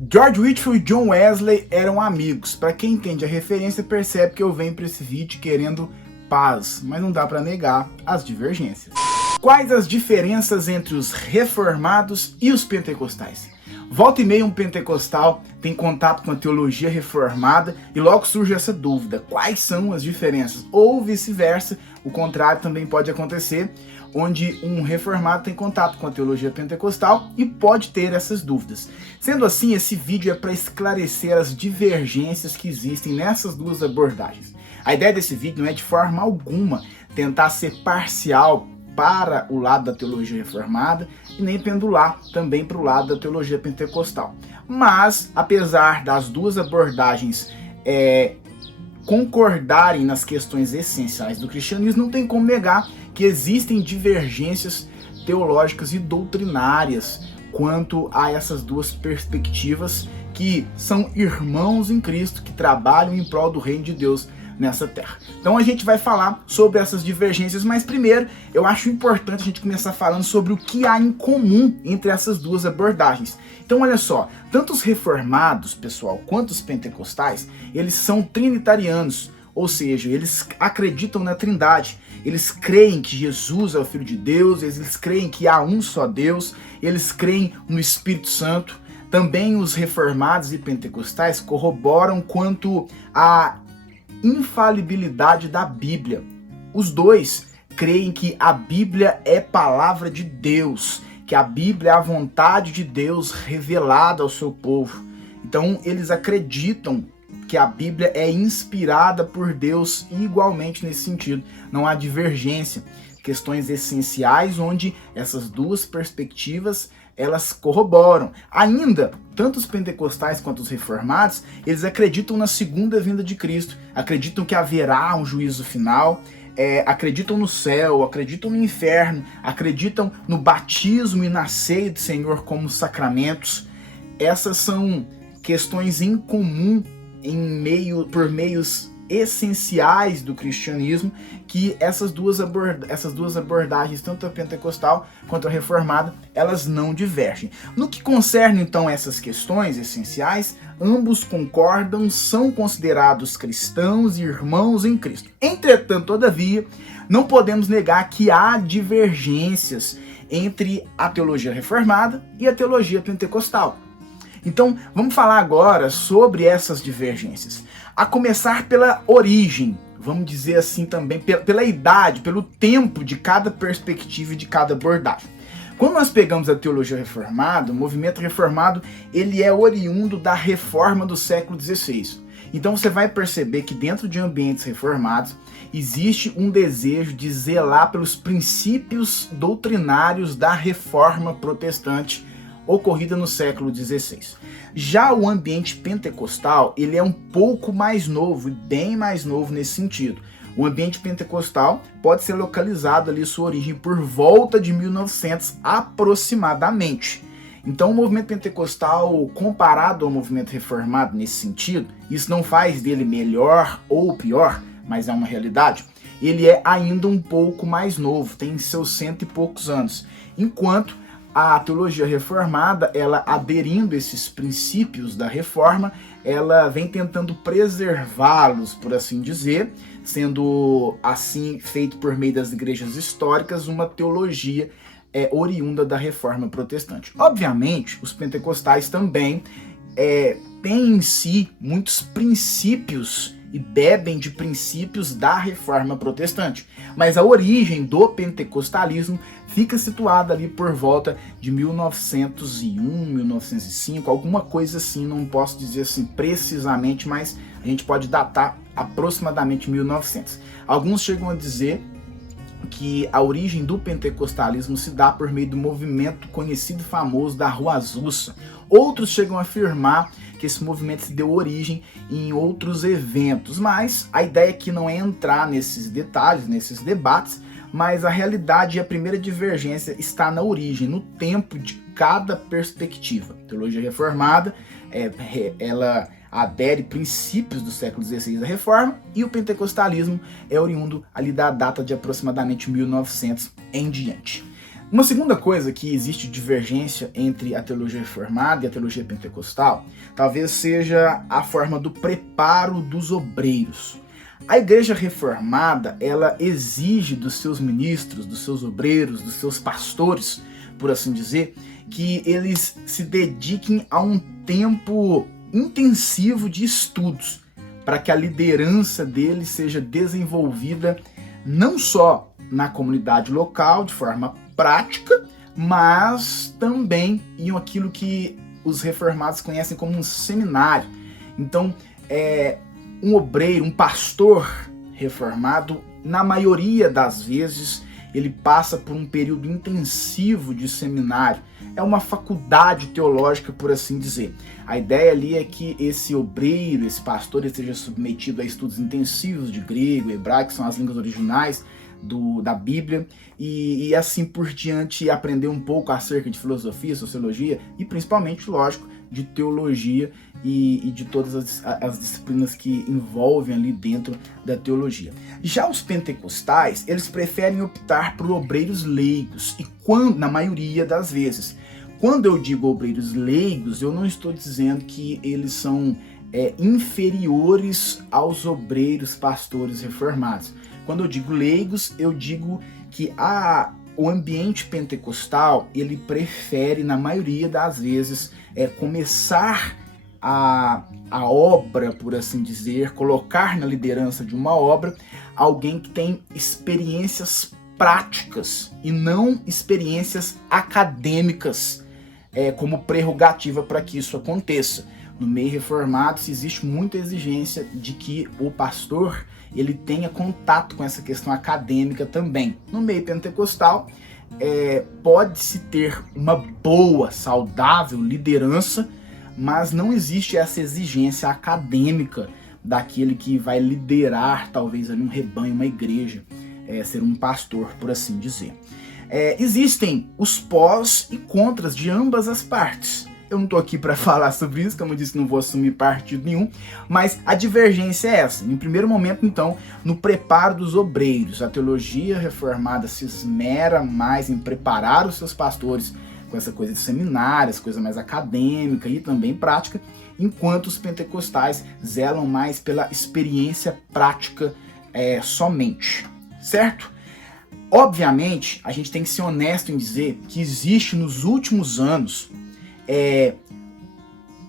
George Whitefield e John Wesley eram amigos. Para quem entende a referência, percebe que eu venho para esse vídeo querendo paz, mas não dá para negar as divergências. Quais as diferenças entre os reformados e os pentecostais? Volta e meia um pentecostal tem contato com a teologia reformada e logo surge essa dúvida: quais são as diferenças? Ou vice-versa, o contrário também pode acontecer, onde um reformado tem contato com a teologia pentecostal e pode ter essas dúvidas. Sendo assim, esse vídeo é para esclarecer as divergências que existem nessas duas abordagens. A ideia desse vídeo não é de forma alguma tentar ser parcial para o lado da teologia reformada e nem pendular também para o lado da teologia pentecostal. Mas, apesar das duas abordagens concordarem nas questões essenciais do cristianismo, não tem como negar que existem divergências teológicas e doutrinárias quanto a essas duas perspectivas que são irmãos em Cristo, que trabalham em prol do reino de Deus nessa terra. Então a gente vai falar sobre essas divergências, mas primeiro eu acho importante a gente começar falando sobre o que há em comum entre essas duas abordagens. Então olha só, tanto os reformados, pessoal, quanto os pentecostais, eles são trinitarianos, ou seja, eles acreditam na Trindade, eles creem que Jesus é o Filho de Deus, eles creem que há um só Deus, eles creem no Espírito Santo. Também os reformados e pentecostais corroboram quanto a infalibilidade da Bíblia. Os dois creem que a Bíblia é palavra de Deus, que a Bíblia é a vontade de Deus revelada ao seu povo. Então eles acreditam que a Bíblia é inspirada por Deus e igualmente nesse sentido não há divergência. Questões essenciais onde essas duas perspectivas elas corroboram. Ainda, tanto os pentecostais quanto os reformados, eles acreditam na segunda vinda de Cristo, acreditam que haverá um juízo final, acreditam no céu, acreditam no inferno, acreditam no batismo e na ceia do Senhor como sacramentos. Essas são questões em comum por meios essenciais do cristianismo, que essas duas abordagens, tanto a pentecostal quanto a reformada, elas não divergem. No que concerne então essas questões essenciais, ambos concordam, são considerados cristãos e irmãos em Cristo. Entretanto, todavia, não podemos negar que há divergências entre a teologia reformada e a teologia pentecostal. Então, vamos falar agora sobre essas divergências. A começar pela origem, vamos dizer assim também, pela idade, pelo tempo de cada perspectiva e de cada abordagem. Quando nós pegamos a teologia reformada, o movimento reformado, ele é oriundo da reforma do século XVI. Então você vai perceber que dentro de ambientes reformados, existe um desejo de zelar pelos princípios doutrinários da reforma protestante ocorrida no século XVI. Já o ambiente pentecostal, ele é um pouco mais novo, bem mais novo nesse sentido. O ambiente pentecostal pode ser localizado ali, sua origem, por volta de 1900 aproximadamente. Então o movimento pentecostal, comparado ao movimento reformado nesse sentido, isso não faz dele melhor ou pior, mas é uma realidade. Ele é ainda um pouco mais novo, tem seus 100 e poucos anos, enquanto a teologia reformada, ela aderindo esses princípios da reforma, ela vem tentando preservá-los, por assim dizer, sendo assim feito por meio das igrejas históricas uma teologia oriunda da reforma protestante. Obviamente, os pentecostais também têm em si muitos princípios e bebem de princípios da reforma protestante. Mas a origem do pentecostalismo fica situada ali por volta de 1901, 1905, alguma coisa assim, não posso dizer assim precisamente, mas a gente pode datar aproximadamente 1900. Alguns chegam a dizer que a origem do pentecostalismo se dá por meio do movimento conhecido e famoso da Rua Azusa. Outros chegam a afirmar que esse movimento se deu origem em outros eventos, mas a ideia aqui não é entrar nesses detalhes, nesses debates, mas a realidade e a primeira divergência está na origem, no tempo de cada perspectiva. A teologia reformada, ela adere princípios do século XVI da Reforma, e o pentecostalismo é oriundo ali da data de aproximadamente 1900 em diante. Uma segunda coisa que existe divergência entre a teologia reformada e a teologia pentecostal, talvez seja a forma do preparo dos obreiros. A igreja reformada, ela exige dos seus ministros, dos seus obreiros, dos seus pastores, por assim dizer, que eles se dediquem a um tempo intensivo de estudos, para que a liderança deles seja desenvolvida não só na comunidade local, de forma prática, mas também em aquilo que os reformados conhecem como um seminário. Então, um obreiro, um pastor reformado, na maioria das vezes, ele passa por um período intensivo de seminário. É uma faculdade teológica, por assim dizer. A ideia ali é que esse obreiro, esse pastor, esteja submetido a estudos intensivos de grego, hebraico, que são as línguas originais da Bíblia, e assim por diante, aprender um pouco acerca de filosofia, sociologia e principalmente, lógico, de teologia e de todas as disciplinas que envolvem ali dentro da teologia. Já os pentecostais, eles preferem optar por obreiros leigos, e na maioria das vezes. Quando eu digo obreiros leigos, eu não estou dizendo que eles são inferiores aos obreiros pastores reformados. Quando eu digo leigos, eu digo que o ambiente pentecostal, ele prefere, na maioria das vezes, começar a obra, por assim dizer, colocar na liderança de uma obra alguém que tem experiências práticas e não experiências acadêmicas como prerrogativa para que isso aconteça. No meio reformado, existe muita exigência de que o pastor ele tenha contato com essa questão acadêmica também. No meio pentecostal, pode-se ter uma boa, saudável liderança, mas não existe essa exigência acadêmica daquele que vai liderar, talvez, ali um rebanho, uma igreja, ser um pastor, por assim dizer. Existem os pós e contras de ambas as partes. Eu não estou aqui para falar sobre isso, como eu disse, não vou assumir partido nenhum, mas a divergência é essa. Em primeiro momento, então, no preparo dos obreiros, a teologia reformada se esmera mais em preparar os seus pastores com essa coisa de seminários, coisa mais acadêmica e também prática, enquanto os pentecostais zelam mais pela experiência prática somente, certo? Obviamente, a gente tem que ser honesto em dizer que existe nos últimos anos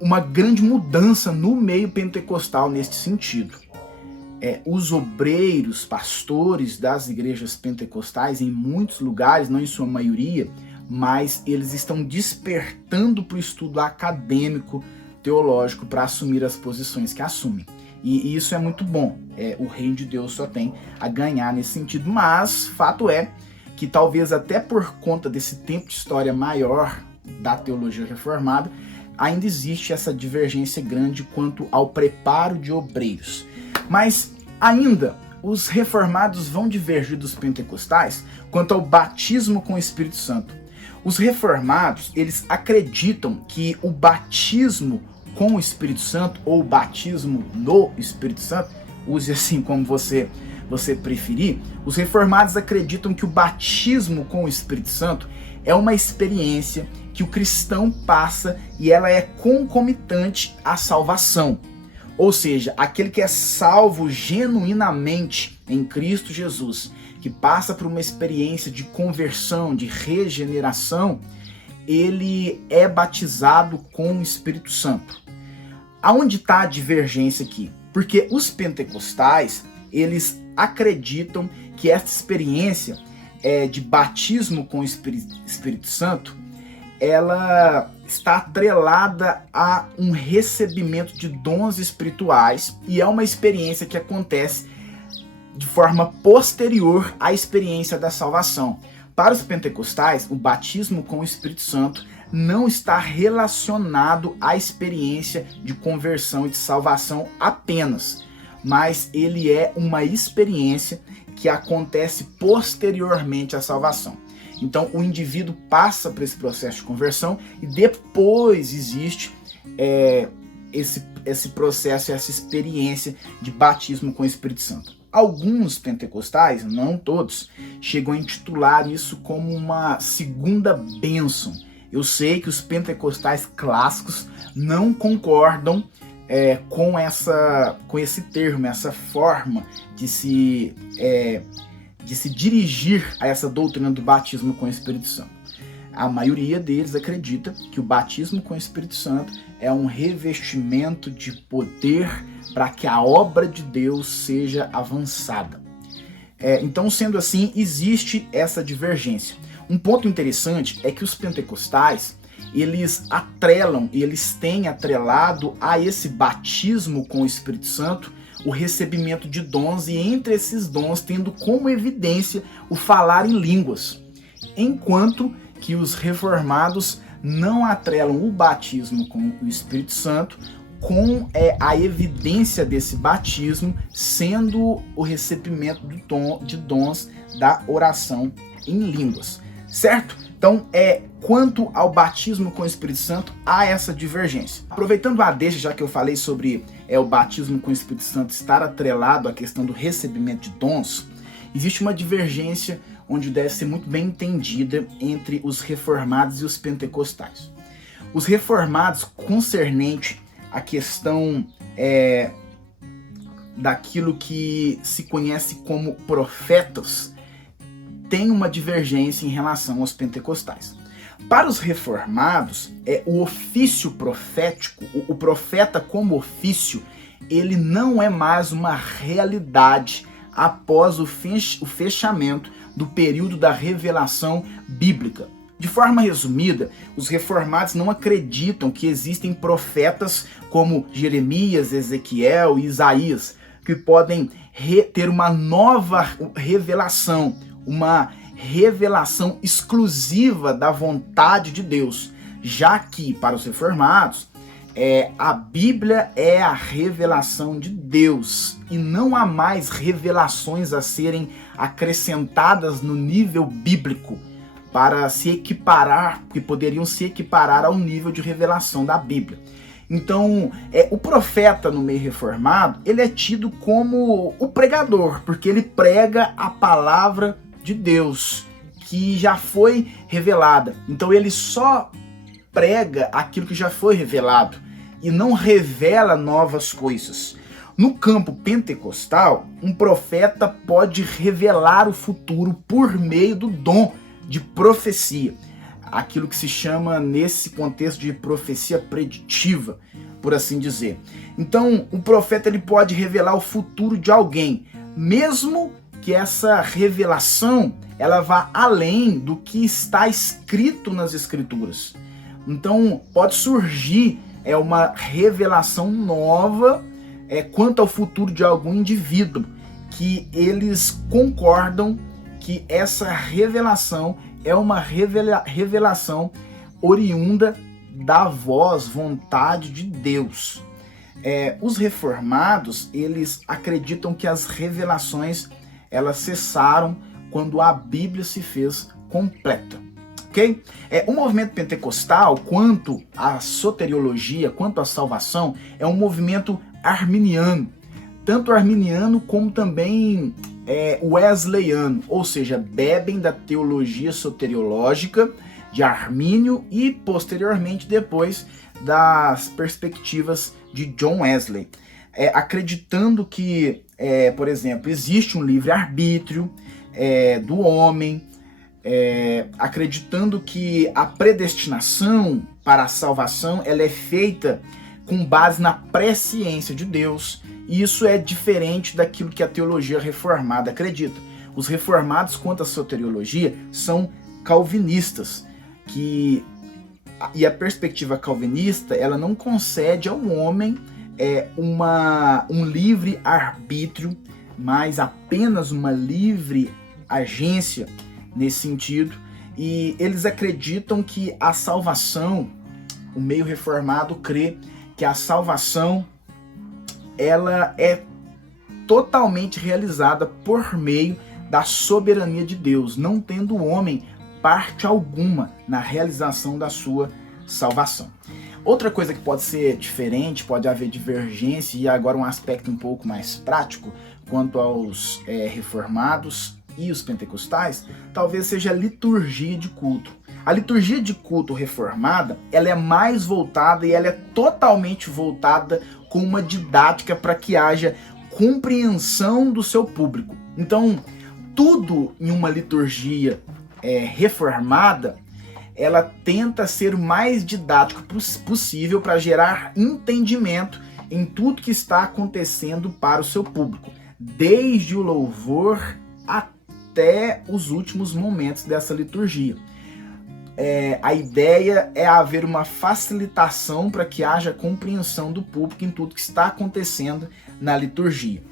uma grande mudança no meio pentecostal neste sentido. Os obreiros, pastores das igrejas pentecostais, em muitos lugares, não em sua maioria, mas eles estão despertando para o estudo acadêmico, teológico, para assumir as posições que assumem. E isso é muito bom. O reino de Deus só tem a ganhar nesse sentido, mas fato é que talvez até por conta desse tempo de história maior da teologia reformada, ainda existe essa divergência grande quanto ao preparo de obreiros. Mas ainda os reformados vão divergir dos pentecostais quanto ao batismo com o Espírito Santo. Os reformados, eles acreditam que o batismo com o Espírito Santo, ou batismo no Espírito Santo, use assim como você preferir, os reformados acreditam que o batismo com o Espírito Santo é uma experiência que o cristão passa e ela é concomitante à salvação. Ou seja, aquele que é salvo genuinamente em Cristo Jesus, que passa por uma experiência de conversão, de regeneração, ele é batizado com o Espírito Santo. Aonde está a divergência aqui? Porque os pentecostais, eles acreditam que essa experiência de batismo com o Espírito Santo, ela está atrelada a um recebimento de dons espirituais e é uma experiência que acontece de forma posterior à experiência da salvação. Para os pentecostais, o batismo com o Espírito Santo não está relacionado à experiência de conversão e de salvação apenas, mas ele é uma experiência que acontece posteriormente à salvação. Então o indivíduo passa por esse processo de conversão e depois existe esse processo, essa experiência de batismo com o Espírito Santo. Alguns pentecostais, não todos, chegam a intitular isso como uma segunda bênção. Eu sei que os pentecostais clássicos não concordam com esse termo, essa forma de se dirigir a essa doutrina do batismo com o Espírito Santo. A maioria deles acredita que o batismo com o Espírito Santo é um revestimento de poder para que a obra de Deus seja avançada. Então, sendo assim, existe essa divergência. Um ponto interessante é que os pentecostais, eles atrelam, e eles têm atrelado a esse batismo com o Espírito Santo o recebimento de dons, e entre esses dons tendo como evidência o falar em línguas, enquanto que os reformados não atrelam o batismo com o Espírito Santo com a evidência desse batismo sendo o recebimento de dons da oração em línguas, certo? Então, quanto ao batismo com o Espírito Santo, há essa divergência. Aproveitando a deixa, já que eu falei sobre o batismo com o Espírito Santo estar atrelado à questão do recebimento de dons, existe uma divergência onde deve ser muito bem entendida entre os reformados e os pentecostais. Os reformados, concernente à questão daquilo que se conhece como profetas, tem uma divergência em relação aos pentecostais. Para os reformados, o ofício profético, o profeta como ofício, ele não é mais uma realidade após o fechamento do período da revelação bíblica. De forma resumida, os reformados não acreditam que existem profetas como Jeremias, Ezequiel e Isaías, que podem ter uma nova revelação, uma revelação exclusiva da vontade de Deus, já que, para os reformados, a Bíblia é a revelação de Deus e não há mais revelações a serem acrescentadas no nível bíblico para se equiparar, que poderiam se equiparar ao nível de revelação da Bíblia. Então, o profeta no meio reformado, ele é tido como o pregador, porque ele prega a palavra de Deus, que já foi revelada. Então ele só prega aquilo que já foi revelado e não revela novas coisas. No campo pentecostal, um profeta pode revelar o futuro por meio do dom de profecia, aquilo que se chama nesse contexto de profecia preditiva, por assim dizer. Então, o profeta ele pode revelar o futuro de alguém, mesmo que essa revelação ela vá além do que está escrito nas Escrituras. Então pode surgir uma revelação nova quanto ao futuro de algum indivíduo, que eles concordam que essa revelação é uma revelação oriunda da vontade de Deus. Os reformados, eles acreditam que as revelações elas cessaram quando a Bíblia se fez completa, ok? O movimento pentecostal, quanto à soteriologia, quanto à salvação, é um movimento arminiano, tanto arminiano como também wesleyano, ou seja, bebem da teologia soteriológica de Armínio e posteriormente depois das perspectivas de John Wesley, acreditando que por exemplo, existe um livre-arbítrio do homem, acreditando que a predestinação para a salvação ela é feita com base na presciência de Deus, e isso é diferente daquilo que a teologia reformada acredita. Os reformados, quanto à soteriologia, são calvinistas, e a perspectiva calvinista ela não concede ao homem um livre arbítrio, mas apenas uma livre agência nesse sentido, e eles acreditam que a salvação, o meio reformado crê que a salvação ela é totalmente realizada por meio da soberania de Deus, não tendo o homem parte alguma na realização da sua salvação. Outra coisa que pode ser diferente, pode haver divergência, e agora um aspecto um pouco mais prático, quanto aos reformados e os pentecostais, talvez seja a liturgia de culto. A liturgia de culto reformada, ela é mais voltada e ela é totalmente voltada com uma didática para que haja compreensão do seu público. Então, tudo em uma liturgia reformada, ela tenta ser o mais didático possível para gerar entendimento em tudo que está acontecendo para o seu público, desde o louvor até os últimos momentos dessa liturgia. A ideia é haver uma facilitação para que haja compreensão do público em tudo que está acontecendo na liturgia.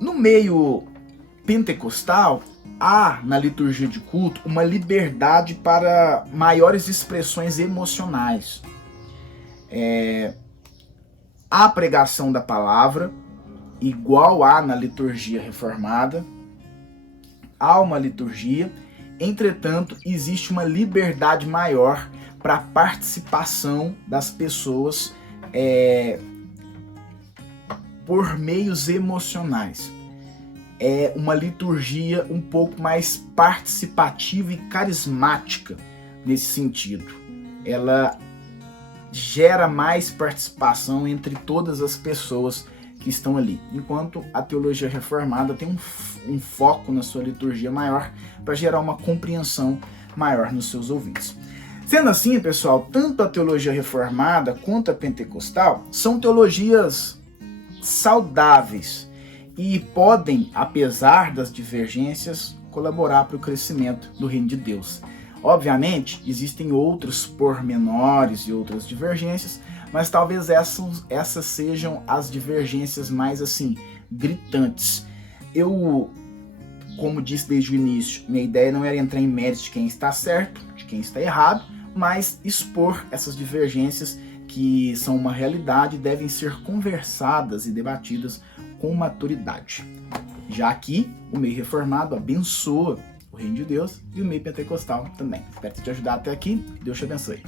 No meio pentecostal, há na liturgia de culto uma liberdade para maiores expressões emocionais. A pregação da palavra, igual há na liturgia reformada, há uma liturgia. Entretanto, existe uma liberdade maior para a participação das pessoas por meios emocionais. É uma liturgia um pouco mais participativa e carismática nesse sentido. Ela gera mais participação entre todas as pessoas que estão ali, enquanto a teologia reformada tem um foco na sua liturgia maior para gerar uma compreensão maior nos seus ouvintes. Sendo assim, pessoal, tanto a teologia reformada quanto a pentecostal são teologias saudáveis e podem, apesar das divergências, colaborar para o crescimento do reino de Deus. Obviamente, existem outros pormenores e outras divergências, mas talvez essas sejam as divergências mais assim gritantes. Eu, como disse desde o início, minha ideia não era entrar em méritos de quem está certo, de quem está errado, mas expor essas divergências que são uma realidade e devem ser conversadas e debatidas com maturidade. Já que o meio reformado abençoa o reino de Deus e o meio pentecostal também. Espero te ajudar até aqui. Deus te abençoe.